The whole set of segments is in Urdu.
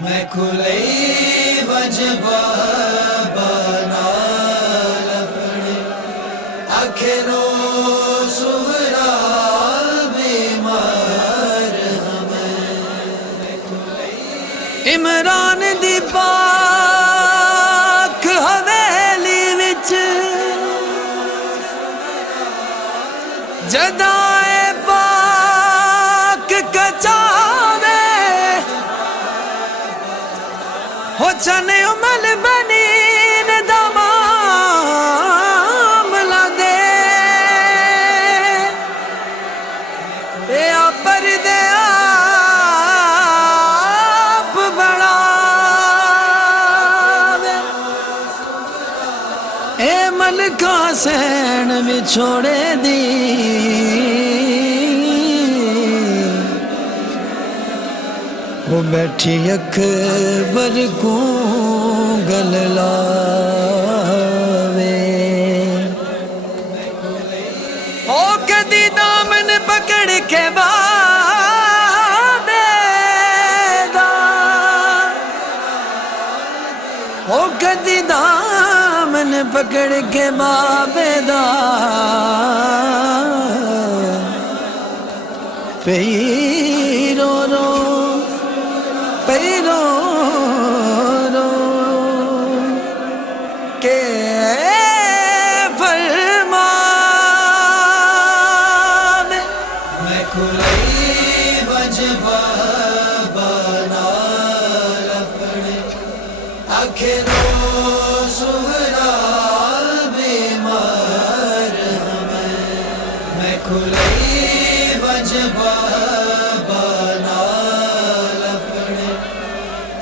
میں کھلئی وجبہ بنا لپڑے اکھرو سہرا بیمار ہمیں عمران دی پاک حویلی وچ جدائے پاک کچاوے ہو چنے امل بنین دا معاملہ دے اے آپر دے آپ بڑھاوے اے ملکہ سین بھی چھوڑے دی وہ بیٹھی اکبر کو گل لاوے او کدی دامن پکڑ کے بابے دا او کدی دامن پکڑ کے بابے دا پیرو رو پیرو رو کے فرمان میں کھلئی وجبہ بنا لپڑے اکھرو سہرا بیمار ہمیں میں کھلئی وجبہ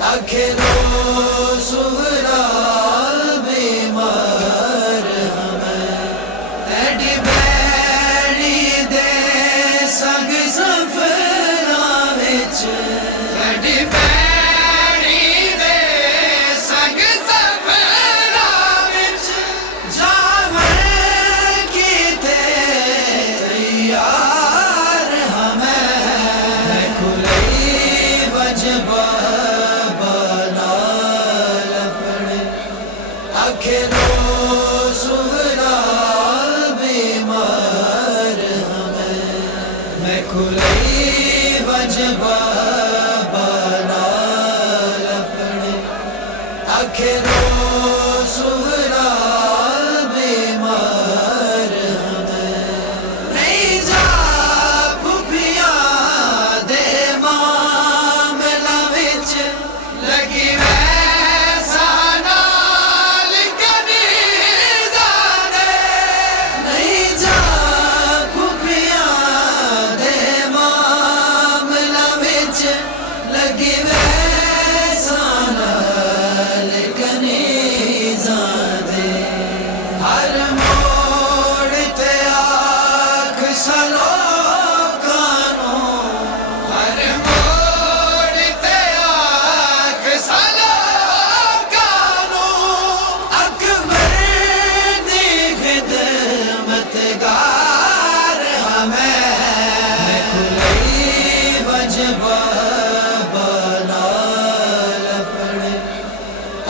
اکھرو سہرا بیمار ہمیں ایڈی بیڑی دے سنگ سفراں وچ ایڈی بیڑی دے سنگ سفراں وچ جاون کیتے تیار ہمیں میں کھلئی وجبہ اکھرو سہرا بیمار ہمیں میں کھلئی وجبہ بنا لپڑے اکھرو سہرا بیمار ہمیں نہیں جا پھپھیاں دے معاملہ وچ لگی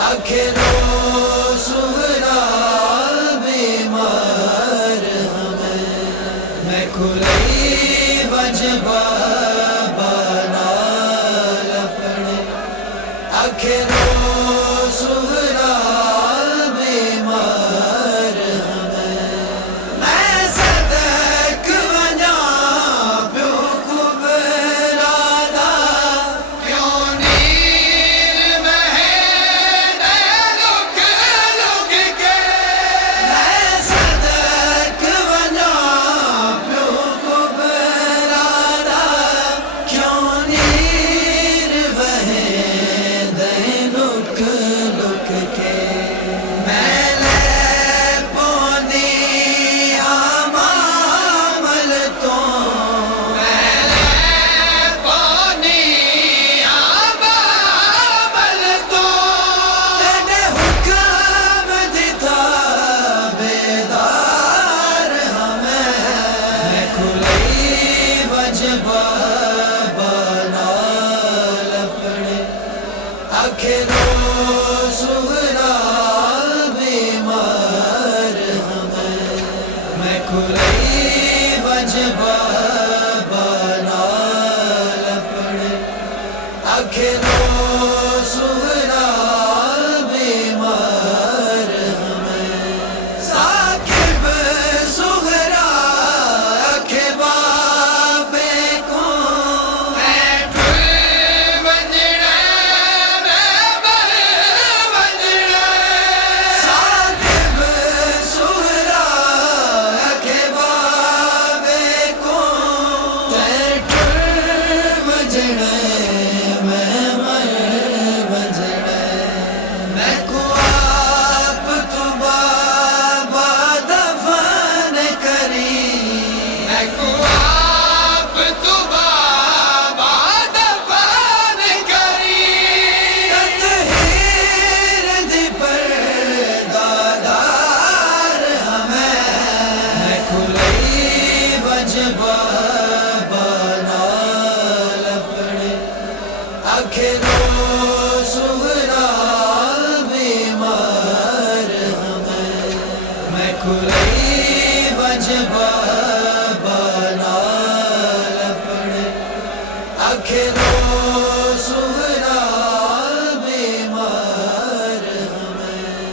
اکھرو سہرا بیمار ہمیں میں کھلئی وجبہ بنا لپڑے اکھرو سہرا بیمار ہمیں میں صدق ونجاں پیو کبرا دا کیوں نیر میں آخرو سغرا بیمار ہمیں میں کھلئی وجبہ بنا لپڑ آخرو سغرا بیمار ہمیں ثاقب سغرا اخباب کو آخرو سغرا بیمار ہمیں میں کھلئی وجبہ بنا لپڑ آخرو سغرا بیمار ہمیں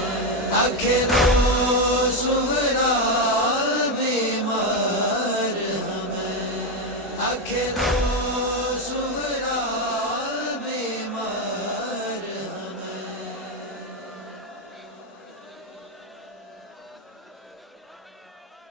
آخرو سغرا بیمار ہمیں آخرو